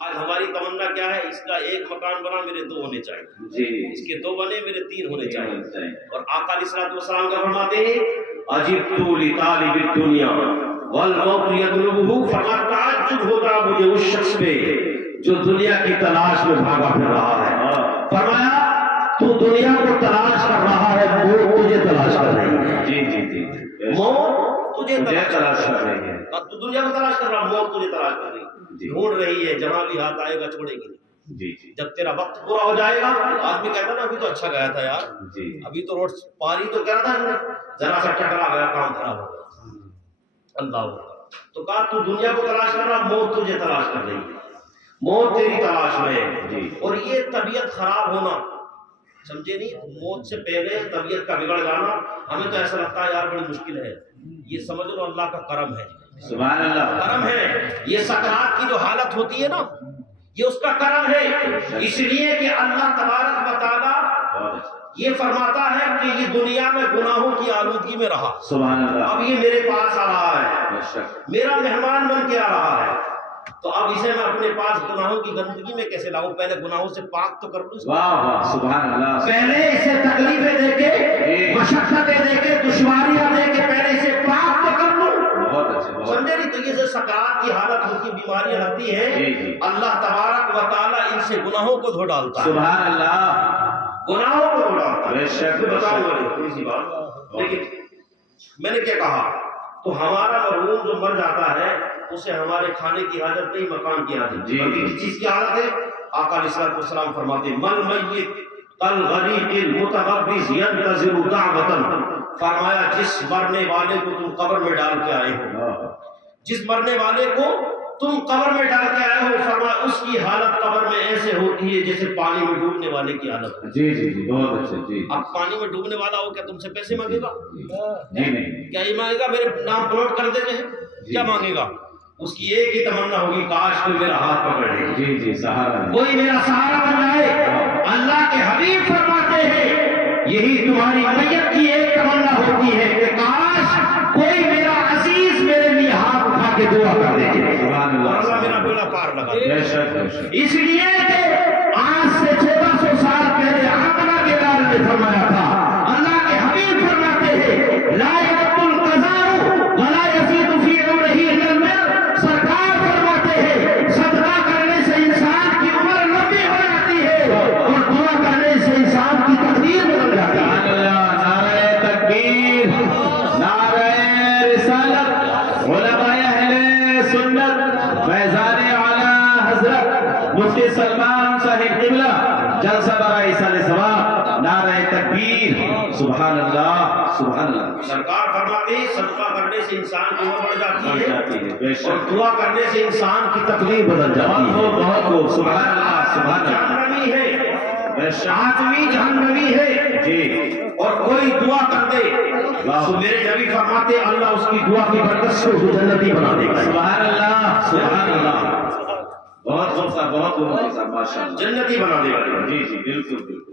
آج ہماری تمنا کیا ہے؟ اس کا ایک مکان بنا، میرے 2 ہونے چاہیے، جی اس کے 2 بنے، میرے 3 ہونے چاہیے۔ اور آقا علیہ الصلوۃ والسلام کیا فرماتے ہیں؟ عجبت لطالب الدنیا والموت یطلبہ، فرماتا تعجب ہوتا مجھے اس شخص پہ جو دنیا کی تلاش میں بھاگا پھر رہا ہے۔ فرمایا تو دنیا کو تلاش کر رہا ہے، موت تجھے تلاش کر رہی ہے۔ جی جی جی، موت تجھے تلاش کر رہی ہے۔ تو دنیا کو تلاش کر رہا، موت تجھے تلاش کر رہی ہے، ڈھونڈ رہی ہے، جہاں بھی ہاتھ آئے گا چھوڑے گی نہیں۔ جی جی، جب تیرا وقت پورا ہو جائے گا، آدمی کہتا نا ابھی تو اچھا گیا تھا یار، جی ابھی تو روڈ پاری تو کیا تھا، ذرا سا ٹکرا گیا، کام خراب ہو گیا۔ اللہ اکبر۔ تو کہا تو دنیا کو تلاش کر رہا، موت تجھے تلاش کر رہی ہے، موت تیری تلاش میں ہے۔ اور یہ طبیعت خراب ہونا، سمجھے نہیں، موت سے پہلے طبیعت کا بگڑ جانا، ہمیں تو ایسا لگتا ہے یار بڑی مشکل ہے، یہ سمجھ لو اللہ کا کرم ہے، سبحان اللہ، کرم ہے۔ یہ سکرات کی جو حالت ہوتی ہے نا، یہ اس کا کرم ہے، اس لیے کہ اللہ تبارک و تعالی یہ فرماتا ہے کہ یہ دنیا میں گناہوں کی آلودگی میں رہا، سبحان اللہ، اب یہ میرے پاس آ رہا ہے، میرا مہمان بن کے آ رہا ہے، تو اب اسے میں اپنے پاس گناہوں کی گندگی میں کیسے لاؤں؟ پہلے گناہوں سے پاک تو کر لوں، واہ واہ، سبحان اللہ، پہلے اسے تکلیفیں دے کے، مشقتیں دے کے، دشواریاں دے کے پہلے اسے پاک تو کر لوں۔ بہت اچھے، سمجھے نہیں؟ تو یہ جو سکرات کی حالت ہوتی، بیماریاں آتی ہیں، اللہ تبارک و تعالیٰ ان سے گناہوں کو دھو ڈالتا ہے، سبحان اللہ، گناہوں کو دھو ڈالتا ہے۔ بے شک، میں بتاؤں گا تھوڑی سی بات، لیکن میں نے کیا کہا، تو ہمارا مرحوم جو مر جاتا ہے اسے ہمارے کھانے کی حاجت نہیں، مکان کی حاجت، بلکہ کس چیز کی حالت ہے؟ آقا علیہ الصلوۃ والسلام فرماتے ہیں من میت کالغریق المتغبظ ینتظر دعوة، فرمایا جس مرنے والے کو تم قبر میں ڈال کے آئے ہو، جس مرنے والے کو تم قبر میں ڈال کے آئے ہو، فرمایا اس کی حالت قبر میں ایسے ہوتی ہے جیسے پانی میں ڈوبنے والے کی حالت ہے۔ جی جی جی، بہت اچھے، جی، اب پانی میں ڈوبنے والا ہو، کیا تم سے پیسے مانگے گا؟ جی نہیں، کیا یہ مانگے گا میرے نام پلوٹ کر دے رہے؟ کیا مانگے گا؟ اس کی ایک ہی تمنا ہوگی، کاش کوئی میرا ہاتھ پکڑ لے، جی جی، سہارا، کوئی میرا سہارا بن جائے۔ اللہ کے حبیب فرماتے ہیں یہی تمہاری میت کی ایک تمنا ہوتی ہے کہ کاش کوئی میرا عزیز میرے لیے ہاتھ اٹھا کے دعا کر دے، سبحان اللہ، اللہ میرا بیڑا پار لگا دے۔ بے شک، بے شک، اس لیے کہ آج سے 1400 سال پہلے آمنہ کے لال نے فرمایا تھا، اللہ کے حبیب فرماتے ہیں لا یبط القضاء ولا یزید فی عمرہ الا المر، سرکار فرماتے ہیں صدقہ کرنے سے انسان کی عمر لمبی ہو جاتی ہے اور دعا کرنے سے انسان کی تقدیر بدل جاتی ہے۔ سبحان اللہ، نعرہ تکبیر، نعرہ رسالت، علماء اہل سنت، فیضان اعلی حضرت مفتی سلمان صاحب قبلہ جلسہ برائے ایصال ثواب، نعرہ تکبیر، سبحان اللہ، سبحان اللہ، سرکار فرماتے ہیں صدقہ کرنے سے انسان کی عمر بڑھ جاتی ہے بے اور شک، دعا کرنے سے انسان کی تقدیر بدل جاتی ہے۔ بہت خوب، سبحان اللہ، سبحان اللہ، جہنمی ہے، بے شک، آدمی جہنمی ہے جی، اور کوئی دعا کر دے تو میرے نبی فرماتے اللہ اس کی دعا کی برکت سے اسے جنتی بنا دے گا، سبحان اللہ، سبحان اللہ، بہت خوب صاحب، بہت خوب صاحب، ماشاء اللہ، جنتی بنا دے گا۔ جی جی، بالکل بالکل،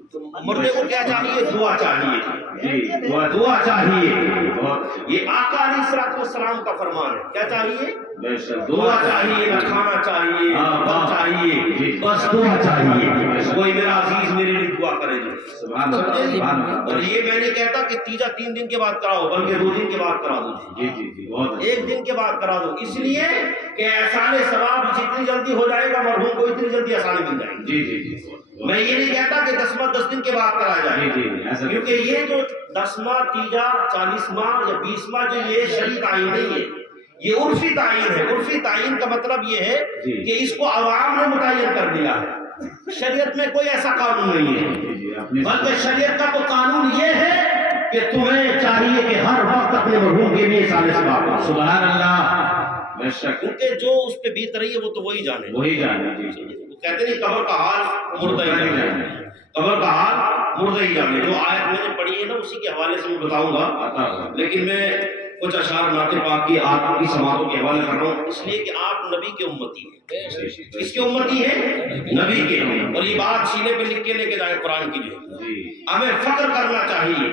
مردے کو کیا چاہیے؟ دعا چاہیے، جی، دعا، دعا چاہیے۔ بہت اچھی، یہ آقا علیہ الصلوۃ والسلام کا فرمان ہے، کیا چاہیے؟ بے شک، دعا چاہیے، نہ کھانا چاہیے، ہاں، بل ہاں، چاہیے، بس دعا چاہیے، کوئی میرا عزیز میرے لیے دعا کرے جی۔ سبحان اللہ، سبحان اللہ، اور یہ میں نے کہتا کہ تیجا 3 دن کے بعد کراؤ، بلکہ 2 دن کے بعد کرا دو، جی جی جی، بہت اچھی، 1 دن کے بعد کرا دو، اس لیے کہ احسان ثواب جتنی جلدی ہو جائے گا مرحوم کو اتنی جلدی آسانی مل جائے گی۔ جی جی جی، میں یہ نہیں کہتا کہ 10 دن کے بعد کرایا جائے، جی جی، ایسا کیونکہ یہ جو 10واں، تیجا، 40واں یا 20واں جو یہ شرعی تعین نہیں ہے، یہ عرفی تعین ہے۔ عرفی تعین کا مطلب یہ ہے کہ اس کو عوام نے متعین کر دیا ہے، شریعت میں کوئی ایسا قانون نہیں ہے، جی جی، اپنی، بلکہ شریعت کا تو قانون یہ ہے کہ تمہیں چاہیے کہ ہر وقت اپنے مرحوم کے لیے احسان ثواب کرو۔ سبحان اللہ، بے شک، کیونکہ جو اس پہ بیت رہی ہے وہ تو وہی جانے، وہی جانے، جی جی، وہ کہتے نہیں قبر کا حال مردہ ہی جانے، قبر کا حال مردہ ہی جانے۔ جو آیت میں نے پڑھی ہے نا اسی کے حوالے سے میں بتاؤں گا، عطا ہو، لیکن میں کچھ اشعار نعت پاک کی آپ کی سماعتوں کے حوالے کر رہا ہوں، اس لیے کہ آپ نبی کے امتی ہیں۔ کس کے امتی ہیں؟ نبی کے۔ اور یہ بات سینے پہ لکھ کے لے کے جائیں قرآن کی، جو جی، ہمیں فخر کرنا چاہیے،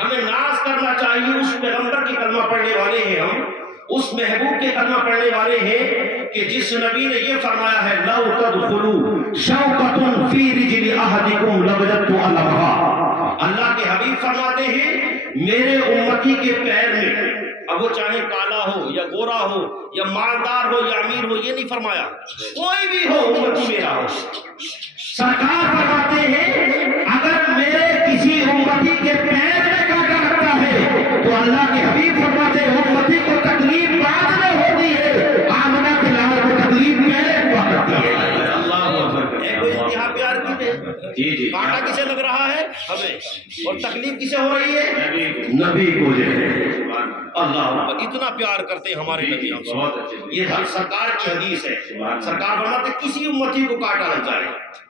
ہمیں ناز کرنا چاہیے، اس پیغمبر کی کلمہ پڑھنے والے ہیں ہم، اس محبوب کے کلمہ پڑھنے والے ہیں کہ جس نبی نے یہ فرمایا ہے لو تدخلوا شوکۃ فی رجل احدکم لوجدت علمها، اللہ کے حبیب فرماتے ہیں میرے امتی کے پیر میں، اب وہ چاہے کالا ہو یا گورا ہو یا مالدار ہو یا امیر ہو، یہ نہیں فرمایا، کوئی بھی ہو امتی میرا ہو، سرکار فرماتے ہیں اگر میرے کسی امتی کے پیر میں کانٹا لگتا ہے تو اللہ کے حبیب فرماتے ہیں امتی کو تکلیف بعد میں ہوتی ہے، آمنہ کے لال کو تکلیف پہلے ہوا کرتی ہے۔ کوئی انتہا پیار کی ہے، کانٹا کسے لگ رہا ہے؟ ہمیں، اور تکلیف کسے ہو رہی ہے؟ نبی کو جو ہے اللہ اتنا پیار کرتے ہیں ہمارے نبی، یہ سرکار کی حدیث ہے، سرکار فرماتے کسی امتی کو کانٹا لگ جائے،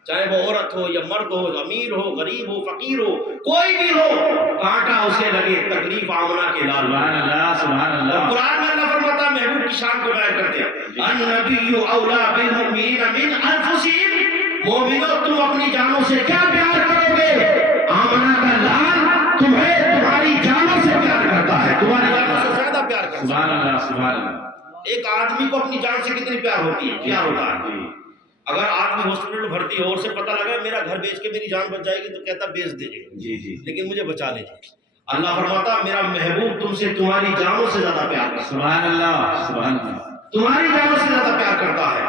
چاہے وہ عورت ہو یا مرد ہو، امیر ہو غریب ہو فقیر ہو، کوئی بھی ہو، کانٹا اسے لگے تکلیف آمنہ کے لال۔ سبحان اللہ۔ قرآن میں اللہ فرماتا ہے محبوب کی شان کو بیان کرتے ہیں النبی اولا بالمؤمنین من انفسہم، مومنوں تم اپنی جانوں سے کیا پیار کرو گے؟ آمنہ کا لال تمہیں تمہاری جانوں سے پیار کرتا ہے، تمہاری جانوں سے زیادہ پیار کرتا ہے۔ سبحان اللہ سبحان اللہ۔ ایک آدمی کو اپنی جان سے کتنی پیار ہوتی ہے، پیار ہوتا ہے۔ اگر آدمی ہاسپٹل میں بھرتی ہو اور سے پتہ لگا میرا گھر بیچ کے میری جان بچ جائے گی تو کہتا بیچ دیجیے، لیکن مجھے بچا لیجیے۔ اللہ فرماتا میرا محبوب تم سے تمہاری جانوں سے زیادہ پیار کرتا ہے، سبحان اللہ سبحان اللہ، تمہاری جانوں سے زیادہ پیار کرتا ہے،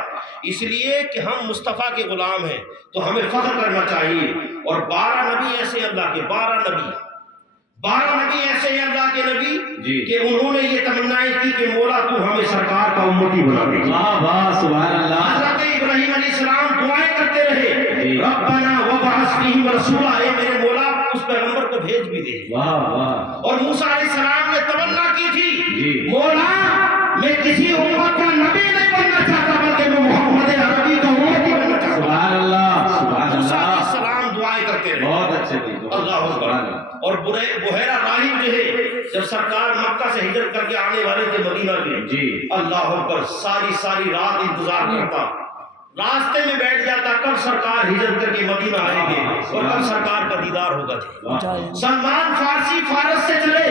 اس لیے کہ ہم مصطفیٰ کے غلام ہیں تو ہمیں فخر کرنا چاہیے۔ اور 12 نبی ایسے اللہ کے، 12 نبی ایسے ہیں اللہ کے نبی کہ انہوں نے یہ تمنائیں کی کہ مولا تو ہمیں سرکار کا امتی بنا دے۔ واہ واہ سبحان اللہ۔ حضرت ابراہیم علیہ السلام دعائیں کرتے رہے ربنا وابعث فیہم رسولا، اے میرے مولا اس پیغمبر کو بھیج بھی دے۔ واہ واہ۔ اور موسیٰ علیہ السلام نے تمنا کی تھی مولا میں کسی امت کا نبی نہیں بننا چاہتا بلکہ میں محمد عربی کا امتی بننا چاہتا ہوں۔ سبحان اللہ سبحان موسیٰ علیہ اللہ، السلام دعائیں کرتے رہے۔ بہت اچھے تھے اللہ اکبر۔ اور بحیرہ راہب جو ہے جب سرکار مکہ سے ہجرت کر کے آنے والے تھے مدینہ کے، اللہ اکبر ساری رات انتظار کرتا، راستے میں بیٹھ جاتا کب سرکار ہجرت کر کے مدینہ آئیں گے اور کب سرکار کا دیدار ہوگا جی۔ سلمان فارسی فارس سے چلے،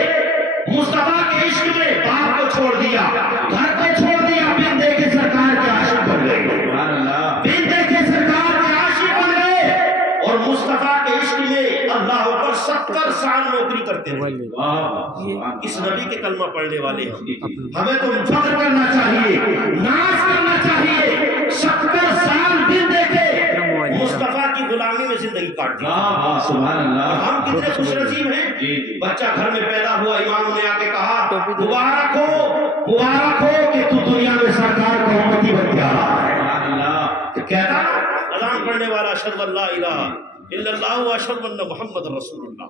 مصطفیٰ کے عشق میں باپ کو چھوڑ دیا، گھر کو چھوڑ دیا، بن دیکھے سرکار کے عاشق بن گئے، بن دیکھے سرکار کے عاشق بن گئے، اور مصطفیٰ کے عشق میں اللہ اوپر 70 سال نوکری کرتے رہے۔ اس نبی کے کلمہ پڑھنے والے ہمیں تو فخر کرنا چاہیے، ناز کرنا چاہیے، 70 سال دن دیکھے مصطفیٰ کی غلامی میں زندگی کاٹ دی۔ سبحان اللہ۔ ہم کتنے خوش نصیب ہیں، بچہ گھر میں پیدا ہوا، امام نے آ کے کہا مبارک ہو کہ تو دنیا میں سرکار کا امتی بن کے آ رہا ہے۔ تو کہتا اذان پڑھنے والا اشہد ان لا الہ الا اللہ و اشہد ان محمد رسول اللہ،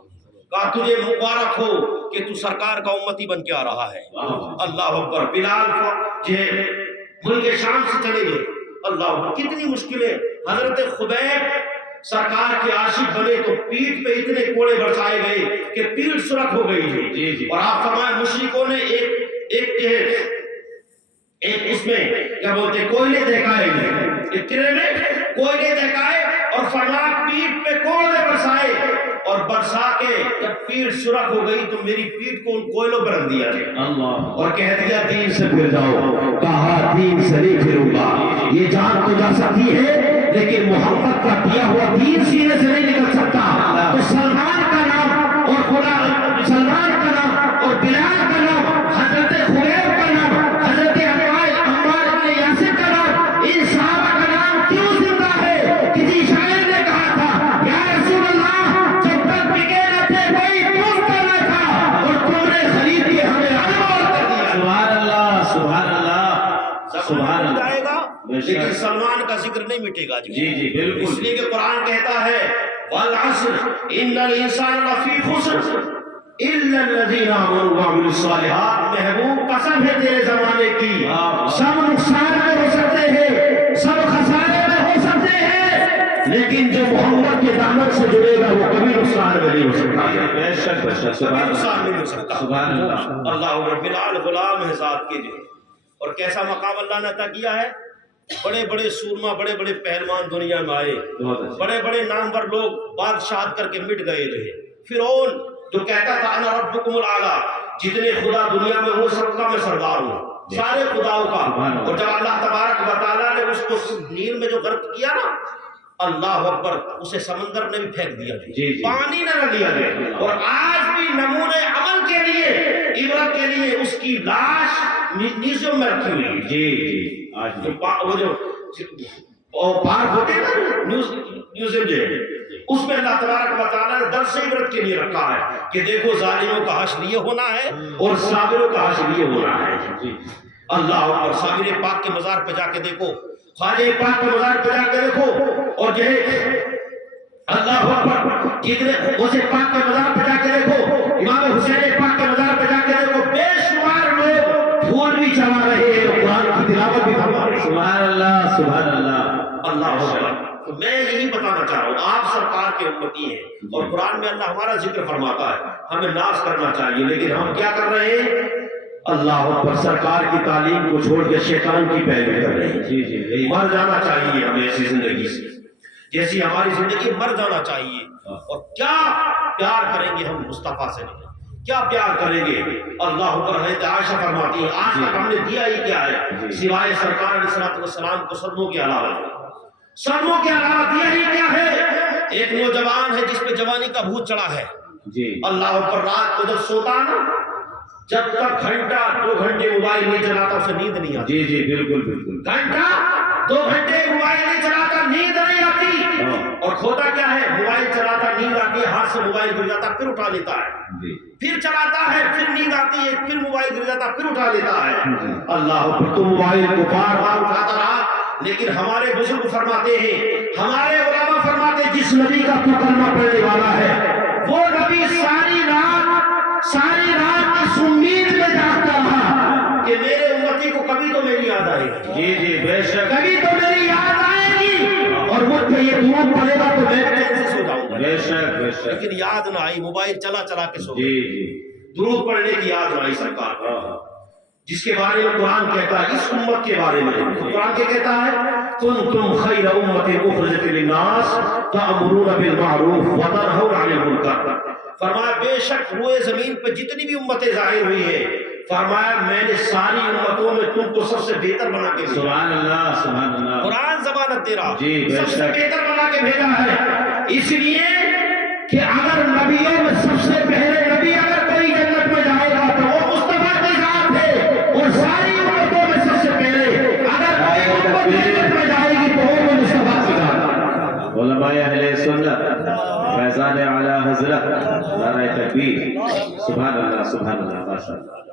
کہا تجھے مبارک ہو کہ تو سرکار کا امتی بن کے آ رہا ہے۔ اللہ اکبر۔ بلال جو ہے ملک شام سے چلے گئے، اللہ اکبر کتنی مشکلیں۔ حضرت خبیب سرکار کے عاشق بنے تو پیٹھ پہ اتنے کوڑے برسائے گئے کہ پیٹھ سرخ ہو گئی، اور آپ فرمائے مشرکوں نے ایک اس میں کیا بولتے کوئلے دہکائے، ایک کرے میں کوئلے دہکائے اور فرمایا پیٹھ پہ کوڑے برسائے، اور برسا کے جب پیٹھ سرخ ہو گئی تو میری پیٹھ کو ان کوئلوں پر رکھ دیا اور کہہ دیا دین سے پھر جاؤ۔ کہا دین سے نہیں پھروں گا، یہ جان تو جا سکتی ہے لیکن محمد کا دیا ہوا دین سینے سے نہیں نکل سکتا۔ تو سلمان کا نام اور سلمان کا نام اور بلال کا نام، حضرت خبیب کا نام، حضرت عمار بن یاسر کا نام، ان صحابہ کا نام کیوں زندہ ہے؟ کسی شاعر نے کہا تھا یا رسول اللہ جب تک بکے نہ تھے کوئی دوست کرنا تھا اور تم نے خرید کے ہمیں انمول کر دیا۔ سبحان اللہ سبحان اللہ سبحان اللہ۔ جائے گا لیکن سلمان کا ذکر نہیں مٹے گا جی بالکل، اس لیے کہ قرآن کہتا ہے والعصر ان الانسان لفی خسر الا الذین آمنوا وعملوا الصالحات۔ محبوب قسم ہے تیرے زمانے کی، سب نقصان میں ہو سکتے ہیں، سب خسارے میں ہو سکتے ہیں، لیکن جو محمد کے دامن سے جڑے گا وہ کبھی نقصان میں نہیں ہو سکتا، بے شک بے شک، کبھی نقصان میں نہیں ہو سکتا۔ سبحان اللہ۔ اللہ رب العالمین غلام ہے ذات کے جو، اور کیسا مقام اللہ نے عطا کیا ہے۔ بڑے بڑے سورما، بڑے بڑے پہلوان دنیا میں آئے، بڑے بڑے نامور لوگ بادشاہت کر کے مٹ گئے رہے۔ فرعون جو کہتا تھا انا ربکم الاعلی، جتنے خدا دنیا میں ہو سب کا میں سردار ہوں، سارے خداؤں کا. سبحان اللہ. اور جب اللہ تبارک و تعالیٰ نے اس کو نیل میں جو غرق کیا نا، اللہ اکبر، اسے سمندر نے بھی پھینک دیا، جی. پانی نہ لیا جائے. اور آج بھی نمونے عمل کے لیے، عبرت کے لیے اس کی لاش میوزیم میں رکھی ہوئی ہے. جی آج بھی. وہ جو پارک ہوتے ہیں نا، میوزیم جو ہے، اس میں اللہ تبارک و تعالیٰ نے درس عبرت کے لیے رکھا ہے کہ دیکھو ظالموں کا حشر یہ ہونا ہے اور صابروں کا حشر یہ ہونا ہے. اللہ اکبر. صابر پاک کے مزار پہ جا کے دیکھو، خواجہ پاک کے مزار پہ جا کے دیکھو، اور جو ہے اللہ اکبر کتنے غوث پاک کے مزار پہ جا کے دیکھو، امام حسین پاک کے مزار پہ جا کے دیکھو، بے شمار لوگ پھول بھی چڑھا رہے ہیں، قرآن کی تلاوت بھی فرما رہے ہیں. سبحان اللہ سبحان اللہ. اللہ اکبر. تو میں یہی بتانا چاہ رہا ہوں، آپ سرکار کے امتی ہیں اور قرآن میں اللہ ہمارا ذکر فرماتا ہے، ہمیں ناز کرنا چاہیے، لیکن ہم کیا کر رہے ہیں؟ اللہ اکبر، سرکار کی تعلیم کو چھوڑ کے شیطان کی پیروی کر رہے ہیں. جی جی. مر جانا چاہیے ہمیں ایسی زندگی سے، جیسی ہماری زندگی، مر جانا چاہیے. اور کیا پیار کریں گے ہم مصطفیٰ سے، کیا پیار کریں گے. اللہ اکبر. حضرت عائشہ فرماتی ہے آج تک ہم نے دیا ہی کیا ہے سوائے سرکار علیہ السلام کو صدموں کے علاوہ، صدموں کے علاوہ دیا ہی کیا ہے. ایک نوجوان ہے جس پہ جوانی کا بھوت چڑھا ہے. جی. اللہ اکبر. رات کو جب سوتا نا، جب تک گھنٹہ 2 گھنٹے موبائل نہیں چلاتا اسے نیند نہیں آتی. جی جی بالکل بالکل. گھنٹہ 2 گھنٹے موبائل نہیں چلاتا، نیند نہیں آتی. اور کھوتا کیا ہے؟ موبائل چلاتا، نیند آتی ہے، ہاتھ سے موبائل گر جاتا، پھر اٹھا لیتا ہے، جی. پھر چلاتا ہے، پھر نیند آتی ہے، پھر موبائل گر جاتا، پھر اٹھا لیتا ہے. اللہ اکبر. تو موبائل کو بار بار اٹھاتا رہا. لیکن ہمارے بزرگ فرماتے ہیں، ہمارے علماء فرماتے ہیں، جس نبی کا تو کلمہ پڑھنے والا ہے وہ نبی ساری رات اس امید میں جاگتا رہا کہ میرے امتی کو کبھی تو میری یاد آئے گی. جی جی بے شک. کبھی تو میری یاد آئے گی اور مجھ پہ یہ درود پڑے گا تو میں چین سے سو جاؤں گا. بے شک بے شک. لیکن یاد نہ آئی، موبائل چلا چلا کے سو. جی جی. درود پڑھنے کی یاد نہ آئی سرکار کو، جس کے بارے میں قرآن کہتا ہے، اس امت کے بارے میں قرآن کیا کہتا ہے؟ کنتم خیر امت اخرجت للناس تأمرون بالمعروف وتنہون عن المنکر. فرمایا بے شک روئے زمین پہ جتنی بھی امتیں ظاہر ہوئی ہیں، فرمایا میں نے ساری امتوں میں تم کو سب سے بہتر بنا کے بھیجا. سبحان اللہ سبحان اللہ. قرآن ضمانت دے رہا جی بے سب سے شک. بہتر بنا کے بھیجا ہے. اس لیے کہ اگر نبیوں میں سب سے پہلے نبی اگر کوئی جنت میں جائے گا تو وہ مصطفیٰ کے ساتھ ہے، اور ساری امتوں میں سب سے پہلے اگر کوئی امت جنت میں جائے گی تو وہ مصطفیٰ کے ساتھ ہے. علماء اہل سنت فیضان اعلی حضرت، نعرہ تکبیر. سبحان اللہ سبحان اللہ. ماشاء اللہ.